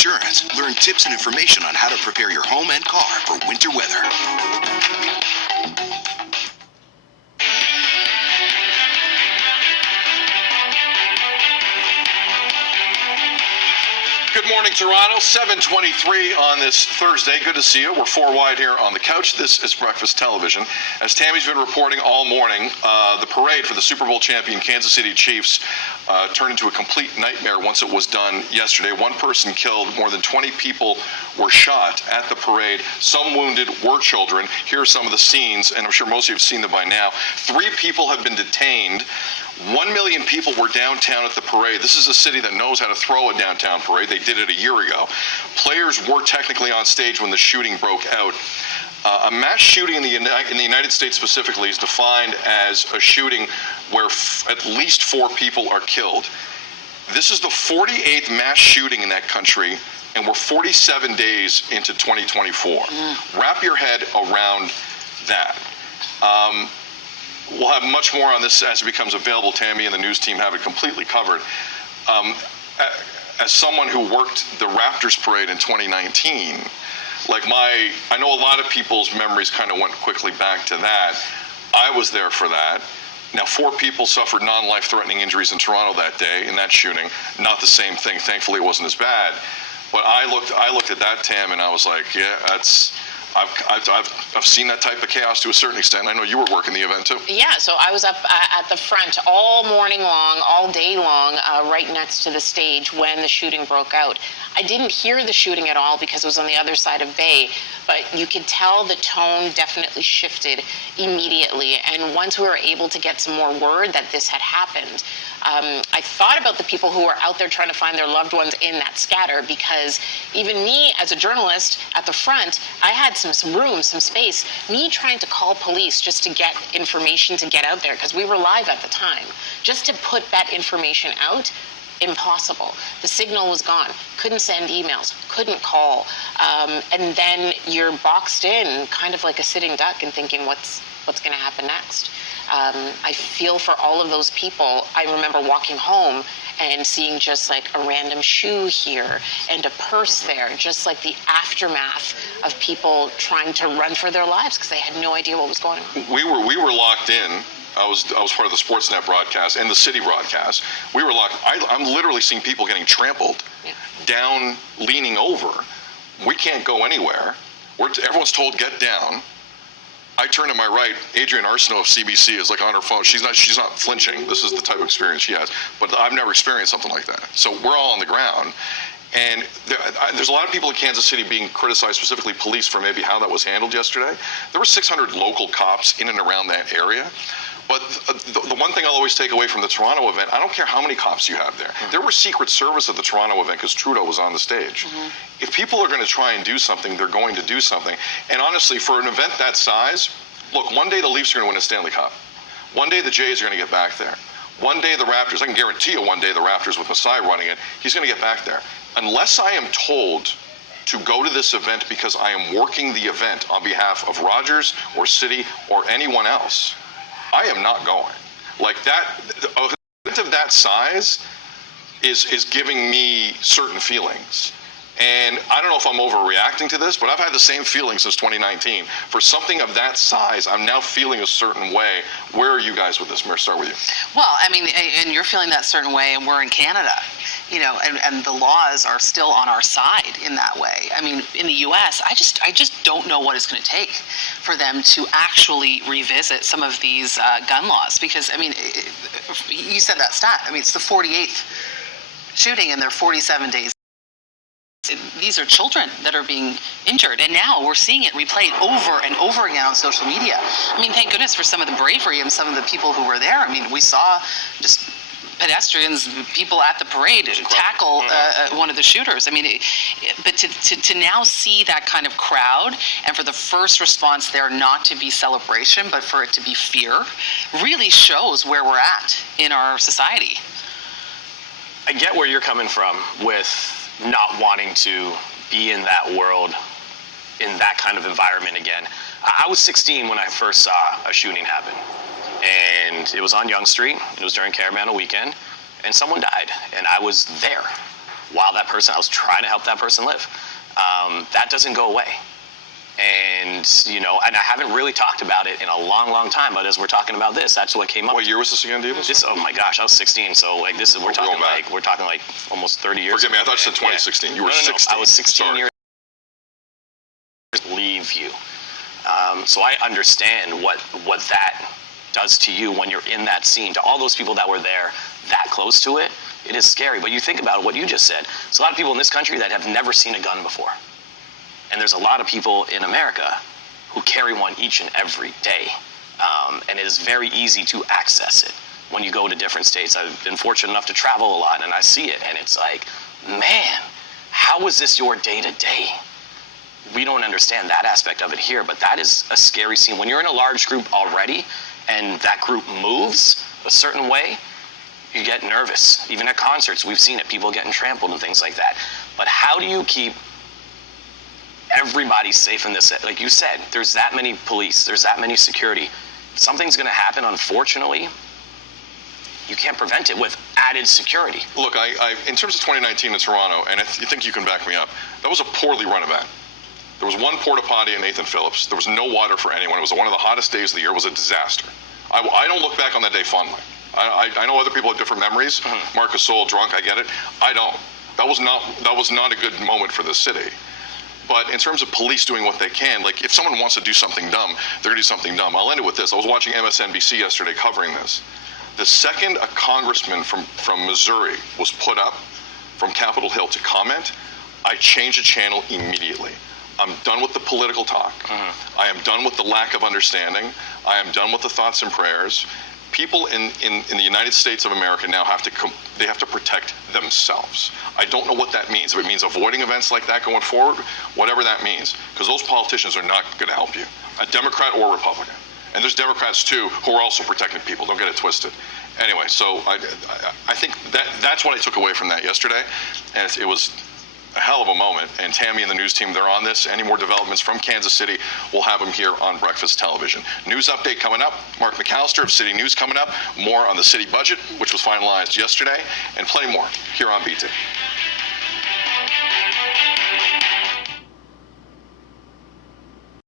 Insurance. Learn tips and information on how to prepare your home and car for winter weather. Good morning, Toronto. 7:23 on this Thursday. Good to see you. We're four wide here on the couch. This is Breakfast Television. As Tammy's been reporting all morning, the parade for the Super Bowl champion Kansas City Chiefs turned into a complete nightmare once it was done yesterday. One person killed, more than 20 people were shot at the parade. Some wounded were children. Here are some of the scenes, and I'm sure most of you have seen them by now. 3 people have been detained. 1 million people were downtown at the parade. This is a city that knows how to throw a downtown parade. They did it a year ago. Players were technically on stage when the shooting broke out. A mass shooting in the United States specifically is defined as a shooting where at least 4 people are killed. This is the 48th mass shooting in that country, and we're 47 days into 2024. Wrap your head around that. We'll have much more on this as it becomes available. Tammy and the news team have it completely covered. As someone who worked the Raptors parade in 2019, I know a lot of people's memories kind of went quickly back to that. I was there for that. Now, 4 people suffered non-life-threatening injuries in Toronto that day in that shooting. Not the same thing. Thankfully, it wasn't as bad. But I looked at that, Tam, and I was like, yeah, that's. I've seen that type of chaos to a certain extent. I know you were working the event too. Yeah, so I was up at the front all morning long, all day long, right next to the stage when the shooting broke out. I didn't hear the shooting at all because it was on the other side of Bay, but you could tell the tone definitely shifted immediately. And once we were able to get some more word that this had happened, I thought about the people who were out there trying to find their loved ones in that scatter, because even me as a journalist at the front, I had some room, some space. Me trying to call police just to get information to get out there, because we were live at the time, just to put that information out, impossible. The signal was gone. Couldn't send emails, couldn't call. And then you're boxed in kind of like a sitting duck and thinking, what's going to happen next? I feel for all of those people. I remember walking home and seeing just like a random shoe here and a purse there, just like the aftermath of people trying to run for their lives because they had no idea what was going on. We were locked in. I was part of the Sportsnet broadcast and the city broadcast. We were locked. I'm literally seeing people getting trampled, down, leaning over. We can't go anywhere. Everyone's told get down. I turn to my right. Adrienne Arsenault of CBC is like on her phone. She's not flinching. This is the type of experience she has. But I've never experienced something like that. So we're all on the ground. And there's a lot of people in Kansas City being criticized, specifically police, for maybe how that was handled yesterday. There were 600 local cops in and around that area. But the one thing I'll always take away from the Toronto event, I don't care how many cops you have there. There were Secret Service at the Toronto event because Trudeau was on the stage. If people are going to try and do something, they're going to do something. And honestly, for an event that size, look, one day the Leafs are going to win a Stanley Cup. One day the Jays are going to get back there. One day the Raptors, I can guarantee you one day the Raptors with Masai running it, he's going to get back there. Unless I am told to go to this event because I am working the event on behalf of Rogers or City or anyone else, I am not going. Like that, an event of that size is giving me certain feelings. And I don't know if I'm overreacting to this, but I've had the same feeling since 2019. For something of that size, I'm now feeling a certain way. Where are you guys with this? Mayor, start with you. Well, I mean, and you're feeling that certain way, and we're in Canada, you know, and the laws are still on our side in that way. I mean, in the U.S., I just don't know what it's going to take for them to actually revisit some of these gun laws, because, I mean, you said that stat. I mean, it's the 48th shooting, and they're 47 days. These are children that are being injured, and now we're seeing it replayed over and over again on social media. I mean, thank goodness for some of the bravery and some of the people who were there. I mean, we saw just pedestrians, people at the parade tackle one of the shooters. I mean, but to now see that kind of crowd, and for the first response there not to be celebration, but for it to be fear, really shows where we're at in our society. I get where you're coming from with not wanting to be in that world, in that kind of environment again. I was 16 when I first saw a shooting happen, and it was on Yonge Street. It was during Caravana weekend, and someone died, and I was there. while I was trying to help that person live. That doesn't go away. And, and I haven't really talked about it in a long, long time, but as we're talking about this, that's what came up. What year was this again, Davis? Oh my gosh, I was 16, so we're talking like almost 30 years. Forgive me, I thought you said 2016. You were 16. I was 16 Sorry. years leave you. So I understand what that does to you when you're in that scene. To all those people that were there that close to it, it is scary. But you think about what you just said. There's a lot of people in this country that have never seen a gun before. And there's a lot of people in America who carry one each and every day. And it is very easy to access it when you go to different states. I've been fortunate enough to travel a lot, and I see it. And it's like, man, how is this your day-to-day? We don't understand that aspect of it here, but that is a scary scene. When you're in a large group already, and that group moves a certain way, you get nervous. Even at concerts, we've seen it, people getting trampled and things like that. But how do you keep everybody safe in this? Like you said, there's that many police, there's that many security. If something's gonna happen, unfortunately, you can't prevent it with added security. Look, I in terms of 2019 in Toronto, and you think you can back me up, that was a poorly run event. There was one porta potty in Nathan Phillips. There was no water for anyone. It was one of the hottest days of the year. It was a disaster. I don't look back on that day fondly. I know other people have different memories. Marcus Soul, drunk, I get it. I don't. That was not a good moment for the city. But in terms of police doing what they can, like if someone wants to do something dumb, they're gonna do something dumb. I'll end it with this. I was watching MSNBC yesterday covering this. The second a congressman from Missouri was put up from Capitol Hill to comment, I changed the channel immediately. I'm done with the political talk. I am done with the lack of understanding. I am done with the thoughts and prayers. People in the United States of America now have to protect themselves. I don't know what that means. If it means avoiding events like that going forward, whatever that means, because those politicians are not going to help you, a Democrat or Republican. And there's Democrats too who are also protecting people. Don't get it twisted. Anyway, so I think that's what I took away from that yesterday, and it was a hell of a moment. And Tammy and the news team, they're on this. Any more developments from Kansas City, we'll have them here on Breakfast Television. News update coming up. Mark McAllister of City News coming up. More on the city budget, which was finalized yesterday, and plenty more here on BT.